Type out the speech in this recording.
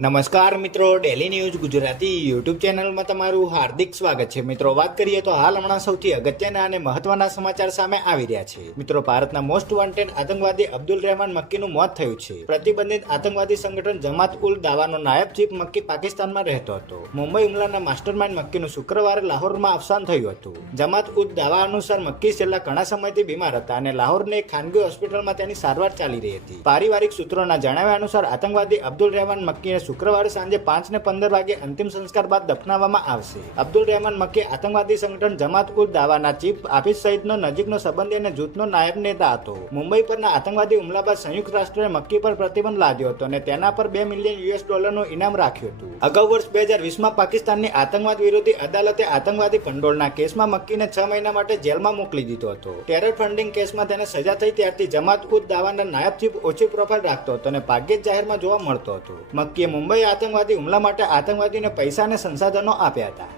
નમસ્કાર મિત્રો, daily news Gujarati YouTube ચેનલમાં તમારું હાર્દિક સ્વાગત છે. મિત્રો, વાત કરીએ તો હાલ હમણાં સૌથી અગત્યના અને મહત્વના સમાચાર સામે આવી રહ્યા છે. મિત્રો, ભારતના મોસ્ટ વોન્ટેડ આતંકવાદી અબ્દુલ રહેમાન મક્કીનું મોત થયું છે. પ્રતિબંધિત આતંકવાદી સંગઠન જમાત ઉલ દાવાનો નાયબ ચીફ મક્કી પાકિસ્તાનમાં રહેતો હતો. મુંબઈ હુમલાના માસ્ટરમાઇન્ડ મક્કીનું શુક્રવારે લાહોરમાં અવસાન થયું હતું. જમાત ઉદ દાવા અનુસાર મક્કી છેલ્લા ઘણા સમયથી બીમાર હતા અને લાહોરની એક ખાનગી હોસ્પિટલમાં તેની સારવાર ચાલી રહી હતી. પારિવારિક સૂત્રોના જણાવ્યા અનુસાર આતંકવાદી અબ્દુલ રહેમાન મક્કીને શુક્રવારે સાંજે 5:15 વાગે અંતિમ સંસ્કાર બાદ દફનાવવામાં આવશે. અબ્દુલ રહેમાન મક્કી આતંકવાદી સંગઠન જમાત ઉદ દાવાના ચીફ હાફિઝ સઈદનો નજીકનો સંબંધી અને જૂથનો નાયબ નેતા હતો. મુંબઈ પરના આતંકવાદી હુમલા બાદ સંયુક્ત રાષ્ટ્રએ મક્કી પર પ્રતિબંધ લાદ્યો હતો અને તેના પર $2 મિલિયન ઇનામ રાખ્યું હતું. અગાઉ વર્ષ 2020માં પાકિસ્તાનની આતંકવાદ વિરોધી અદાલતે આતંકવાદી ભંડોળના કેસમાં મક્કીને 6 મહિના માટે જેલમાં મોકલી દીધો હતો. ટેરર ફંડિંગ કેસમાં તેને સજા થઈ ત્યારથી જમાત ઉદ દાવાના નાયબ ચીફ ઓછી પ્રોફાઇલ રાખતો હતો અને ભાગ્યે જ જાહેરમાં જોવા મળતો હતો. મક્કીએ મુંબઈ આતંકવાદી હુમલા માટે આતંકવાદીઓને પૈસા અને સંસાધનો આપ્યા હતા.